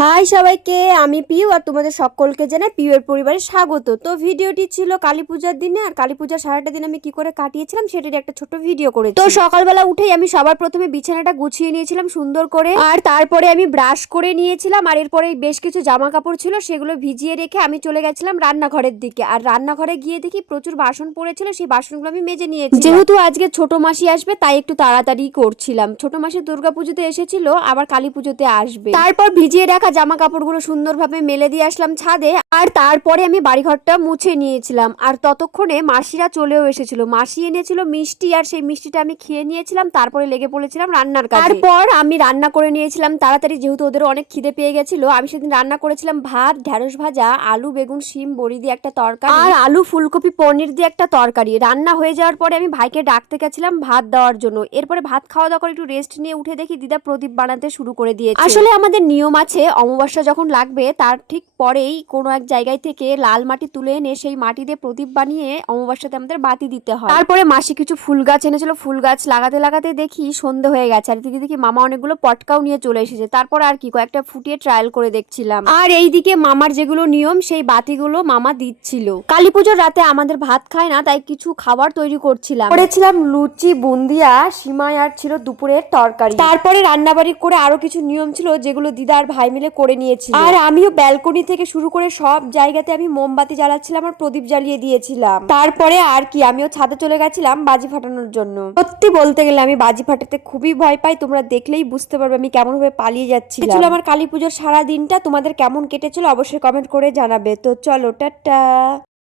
High সবাইকে, আমি পিউ আর তোমাদের সকলকে জানাই পিউয়ের পরিবারে স্বাগত। তো ভিডিওটি ছিল কালী পূজার দিনে, আর কালী পূজার সারাটা দিন আমি কি করে কাটিয়েছিলাম সেটার একটা ছোট ভিডিও করেছি। তো সকালবেলা উঠেই আমি সবার প্রথমে বিছানাটা গুছিয়ে নিয়েছিলাম সুন্দর করে, আর তারপরে আমি ব্রাশ করে নিয়েছিলাম, আর এরপরে বেশ কিছু জামা কাপড় ছিল সেগুলো ভিজিয়ে রেখে আমি চলে গেছিলাম রান্নাঘরের দিকে। আর রান্নাঘরে গিয়ে দেখি প্রচুর বাসন পড়েছিল, সেই বাসনগুলো আমি মেজে নিয়েছি। যেহেতু আজকে ছোট মাসি আসবে তাই একটু তাড়াতাড়ি করছিলাম। ছোট মাসি দুর্গাপুজোতে এসেছিল, আবার কালী পুজোতে আসবে। তারপর ভিজিয়ে রাখা জামা কাপড়গুলো সুন্দরভাবে মেলে দিয়ে আসলাম ছাদে, আর তারপরে আমি বাড়িঘরটা মুছে নিয়েছিলাম। আর ততক্ষণে মাসিরা চলেও এসেছিল, মাসি এনেছিল মিষ্টি, আর সেই মিষ্টিটা আমি খেয়ে নিয়েছিলাম। তারপরে লেগে পড়েছিলাম রান্নার কাজে। তারপর আমি রান্না করে নিয়েছিলাম তাড়াতাড়ি, যেহেতু ওদের অনেক খিদে পেয়ে গেছিল। আমি সেদিন রান্না করেছিলাম ভাত, ঢ্যাঁড়স ভাজা, আলু বেগুন শিম বড়ি দিয়ে একটা তরকারি, আর আলু ফুলকপি পনির দিয়ে একটা তরকারি। রান্না হয়ে যাওয়ার পরে আমি ভাইকে ডাকতে গেছিলাম ভাত দেওয়ার জন্য। এরপরে ভাত খাওয়া দাওয়া করে একটু রেস্ট নিয়ে উঠে দেখি দিদা প্রদীপ বানাতে শুরু করে দিয়েছে। আসলে আমাদের নিয়ম আছে, অমাবস্যা যখন লাগবে তার ঠিক পরেই কোনো এক জায়গায় থেকে লাল মাটি তুলে এনে সেই মাটি দিয়ে প্রদীপ বানিয়ে অমাবস্যাতে আমাদের বাতি দিতে হয়। তারপরে মাসি কিছু ফুল গাছ এনেছিল, ফুল গাছ লাগাতে লাগাতে দেখি সন্ধে হয়ে গেছে, আর এদিকে দেখি মামা অনেকগুলো পটকাও নিয়ে চলে এসেছে। তারপর আর কি কয়েকটা ফুটিয়ে ট্রায়াল করে দেখছিলাম, আর এইদিকে মামার যেগুলো নিয়ম সেই বাতিগুলো মামা দিচ্ছিল। কালী পুজোর রাতে আমাদের ভাত খায় না, তাই কিছু খাবার তৈরি করেছিলাম লুচি, বুন্দিয়া, সিমাই, আর ছিল দুপুরের তরকারি। তারপরে রান্নাবাড়ি করে আরো কিছু নিয়ম ছিল যেগুলো দিদা আর ভাই মিলে করে নিয়েছিল। আর আমিও ব্যালকনি থেকে শুরু করে সব জায়গাতে আমি মোমবাতি জ্বালাচ্ছিলাম আর প্রদীপ জ্বালিয়ে দিয়েছিলাম। তারপরে আর কি আমিও ছাদে চলে গেছিলাম বাজি ফাটানোর জন্য। সত্যি বলতে গেলে আমি বাজি ফাটাতে খুবই ভয় পাই, তোমরা দেখলেই বুঝতে পারবে আমি কেমন ভাবে পালিয়ে যাচ্ছি। আমার কালী পুজোর সারা দিনটা তোমাদের কেমন কেটেছিল অবশ্যই কমেন্ট করে জানাবে। তো চলো টাটা।